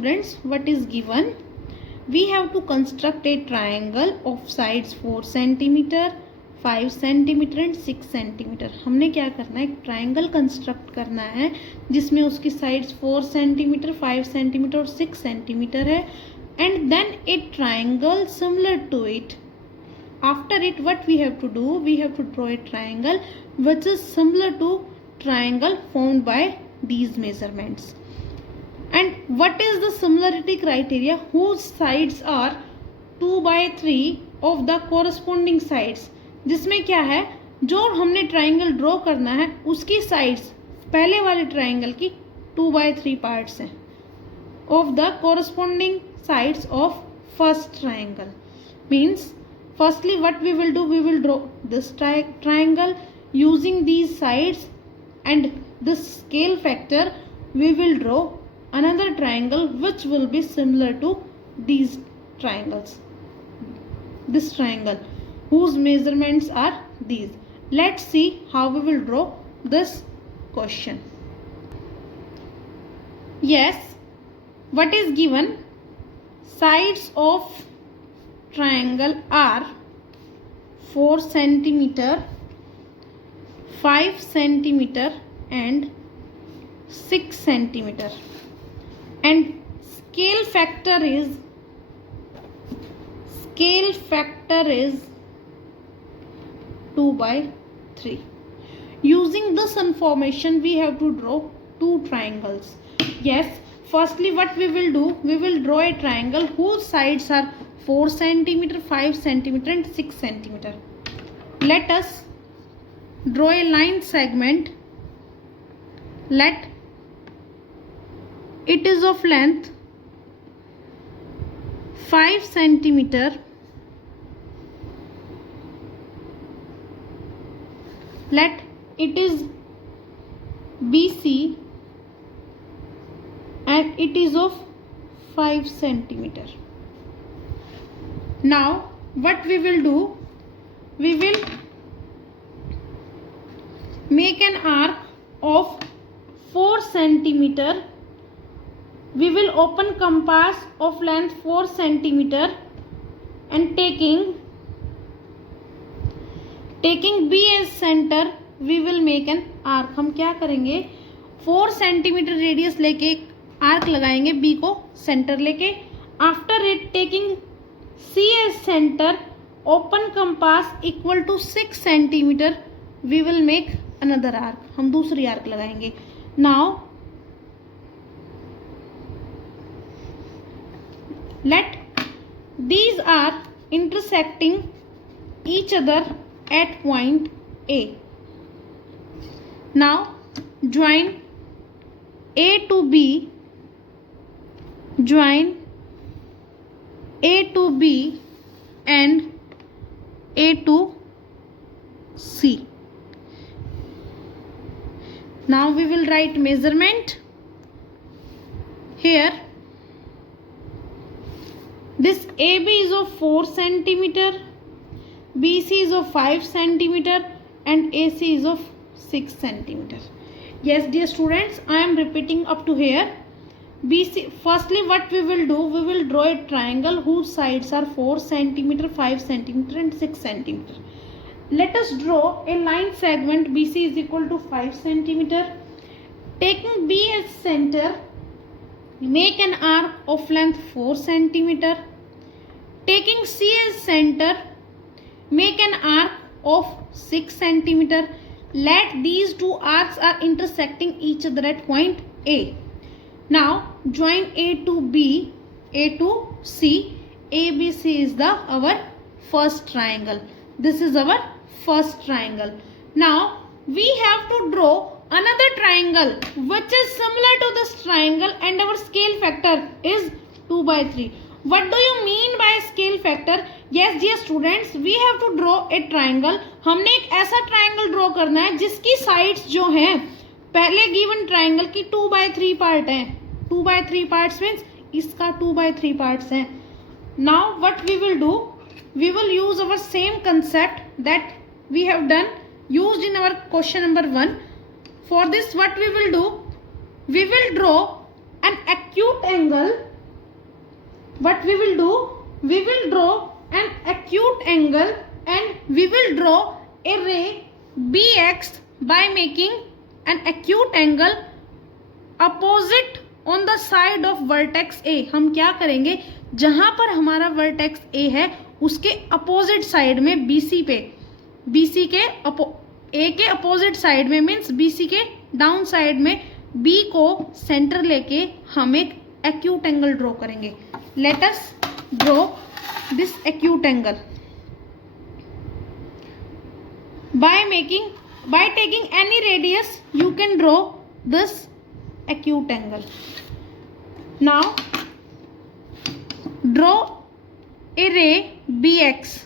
students, what is given? We have to construct a triangle of sides 4 centimeter, 5 centimeter and 6 centimeter. हमने क्या करना है, एक triangle construct करना है जिसमें उसकी साइड्स 4 सेंटीमीटर, 5 सेंटीमीटर और 6 सेंटीमीटर है, and then a triangle similar to it. After it, what we have to do? We have to draw a triangle which is similar to triangle formed by these measurements. And what is the similarity criteria? Whose sides are 2/3 of the corresponding sides. जिसमें क्या है, जो हमने triangle draw करना है उसकी sides पहले वाले ट्राइंगल की 2/3 पार्ट्स हैं of the corresponding sides of first triangle. Means firstly what we will do, we will draw this triangle using these sides, and this scale factor we will draw another triangle which will be similar to these triangles, this triangle whose measurements are these. Let's see how we will draw this question. Yes, what is given? Sides of triangle are 4 centimeter, 5 centimeter and 6 centimeter, and scale factor is 2/3. Using this information we have to draw two triangles. Yes, firstly what we will do, we will draw a triangle whose sides are 4 centimeter, 5 centimeter and 6 centimeter. Let us draw a line segment. Let it is of length 5 centimeter, let it is BC and it is of 5 centimeter. Now what we will do, we will make an arc of 4 centimeter. We will open compass of length 4 centimeter and taking B as center we will make an arc. हम क्या करेंगे, 4 centimetre radius लेके एक arc लगाएंगे B को centre लेके. After it taking C as center, open compass equal to 6 centimeter, we will make another arc. हम दूसरी आर्क लगाएंगे. Now let these are intersecting each other at point A. Now join A to B, join A to B and A to C. Now we will write measurement here. This AB is of 4 centimeter, BC is of 5 centimeter and AC is of 6 centimeter. Yes dear students, I am repeating up to here. BC, firstly what we will do, we will draw a triangle whose sides are 4 centimeter, 5 centimeter and 6 centimeter. Let us draw a line segment. BC is equal to 5 centimeter. Taking B as center, make an arc of length 4 centimeter. Taking C as center, make an arc of 6 centimeter. Let these two arcs are intersecting each other at point A. Now join A to B, A to C. ABC is our first triangle. This is our first triangle. Now we have to draw another triangle which is similar to this triangle and our scale factor is 2/3. What do you mean by scale factor? Yes dear students, we have to draw a triangle. हमने एक ऐसा triangle draw करना है जिसकी sides जो हैं पहले given triangle की 2/3 पार्ट हैं. 2/3 parts means इसका 2/3 parts हैं. Now what we will do, we will use our same concept that we have done used in our question number 1. For this what we will do, we will draw an acute angle what we will do, we will draw an acute angle and we will draw a ray BX by making an acute angle opposite on the side of vertex A. हम क्या करेंगे, जहां पर हमारा vertex A है उसके opposite side में BC पे, BC के A के अपोजिट साइड में मीन्स BC के डाउन साइड में B को सेंटर लेके हम एक एक्यूट एंगल ड्रॉ करेंगे. Let us draw this acute angle by taking any radius you can draw this acute angle. Now draw a ray BX.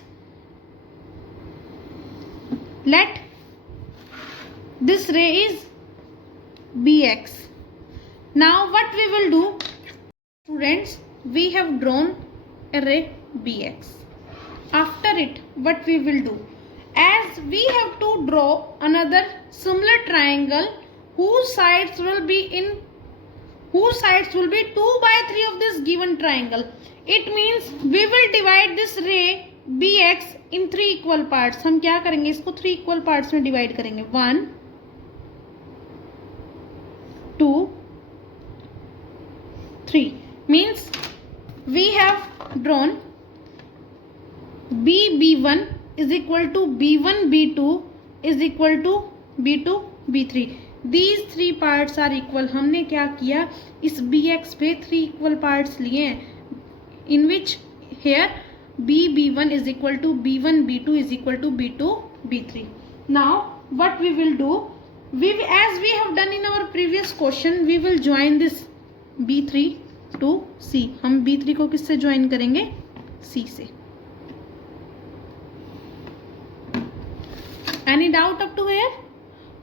Let this ray is BX. Now what we will do, students, we have drawn a ray BX. After it, what we will do, as we have to draw another similar triangle whose sides will be 2/3 of this given triangle. It means we will divide this ray BX in 3 equal parts. हम क्या करेंगे, इसको 3 equal parts में divide करेंगे. 1 2 3 means we have drawn B1 is equal to B1 B2 is equal to B2 B3. These 3 parts are equal. हमने क्या किया, इस BX पे 3 equal parts लिए हैं, in which here B1 is equal to B1 B2 is equal to B2 B3. Now what we will do, as we have done in our previous question, we will join this B3 to C. हम B3 को किससे join करेंगे, C से. Any doubt up to here?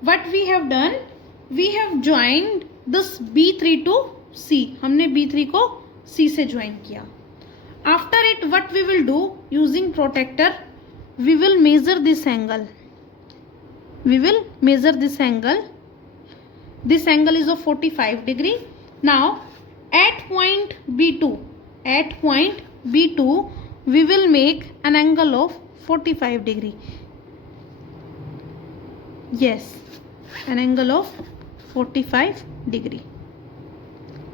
What we have done, we have joined this B3 to C. हमने B3 को C से join किया. After it, what we will do, using protractor, we will measure this angle. We will measure this angle. This angle is of 45 degree. Now, at point B2, we will make an angle of 45 degree. Yes, an angle of 45 degree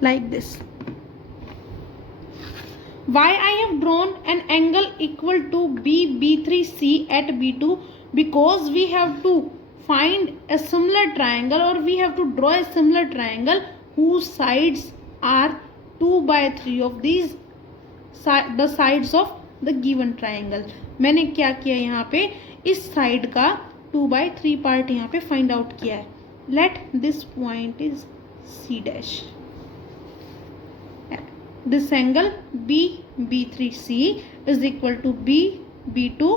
like this. Why I have drawn an angle equal to B3C at B2? Because we have to find a similar triangle, or we have to draw a similar triangle whose sides are 2/3 of these the sides of the given triangle. मैंने क्या किया, यहाँ पे इस side का 2/3 part यहाँ पे find out किया है. Let this point is C dash. This angle B3C is equal to B2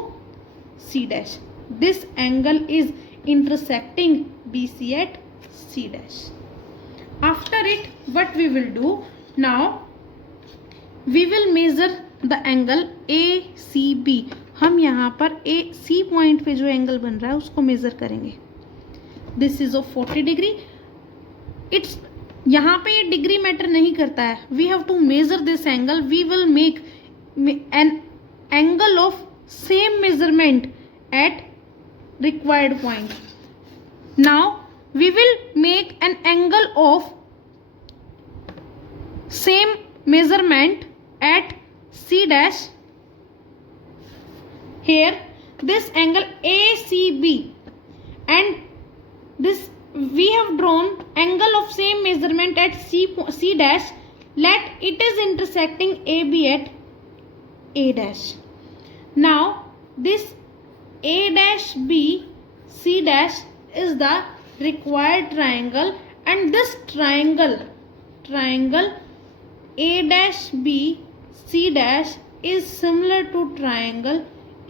C dash. This angle is intersecting BC at C dash. After it, what we will do now, we will measure the angle ACB. हम यहाँ पर C point पे जो angle बन रहा है उसको measure करेंगे. This is of 40 degree. It's यहाँ पे ये डिग्री मैटर नहीं करता है. We have to measure this angle. We will make an angle of same measurement at required point. Now we will make an angle of same measurement at C dash. Here this angle ACB, and this we have drawn angle of same measurement at C dash. Let it is intersecting AB at A dash. Now this A dash B C dash is the required triangle, and this triangle A dash B C dash is similar to triangle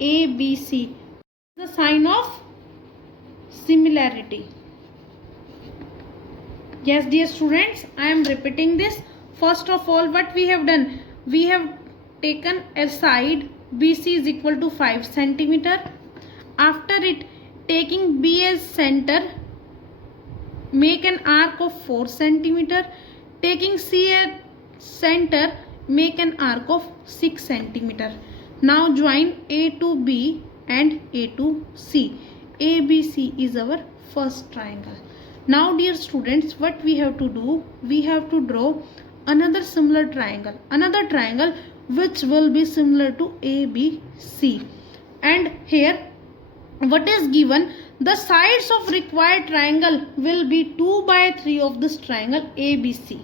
ABC. The sign of similarity. Yes, dear students, I am repeating this. First of all, what we have done, we have taken a side BC is equal to 5 centimeter. After it, taking B as center, make an arc of 4 centimeter. Taking C as center, make an arc of 6 centimeter. Now join A to B and A to C. ABC is our first triangle. Now dear students, what we have to do? We have to draw another similar triangle. Another triangle which will be similar to ABC. And here what is given? The sides of required triangle will be 2 by 3 of this triangle ABC.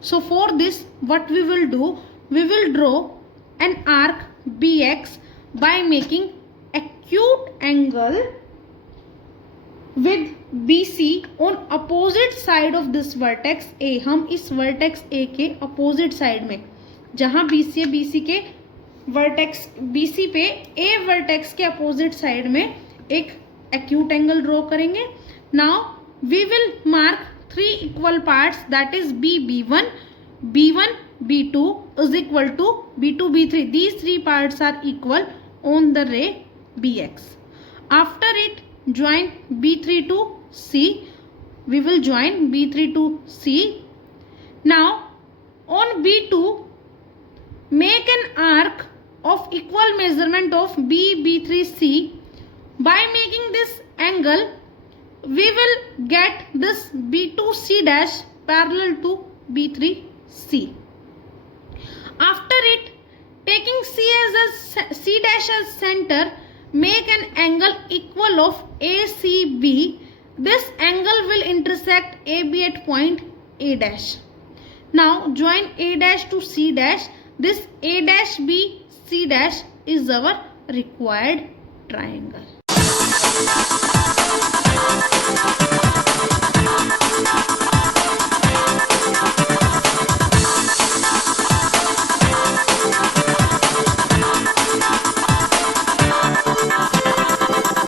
So for this, what we will do? We will draw an arc BX by making acute angle with BC on opposite side of this vertex A. हम इस vertex A के opposite side में, जहाँ BC है, BC के vertex BC पे A vertex के opposite side में एक acute angle draw करेंगे. Now we will mark 3 equal parts, that is B1, B1, B2 is equal to B2, B3. These 3 parts are equal on the ray BX. After it, join B3 to C. We will join B3 to C. Now on B2, make an arc of equal measurement of B3, C. By making this angle, we will get this B2C dash parallel to B3C. After it, taking C dash as center, make an angle equal of ACB. This angle will intersect AB at point A dash. Now join A dash to C dash. This A dash B C dash is our required triangle.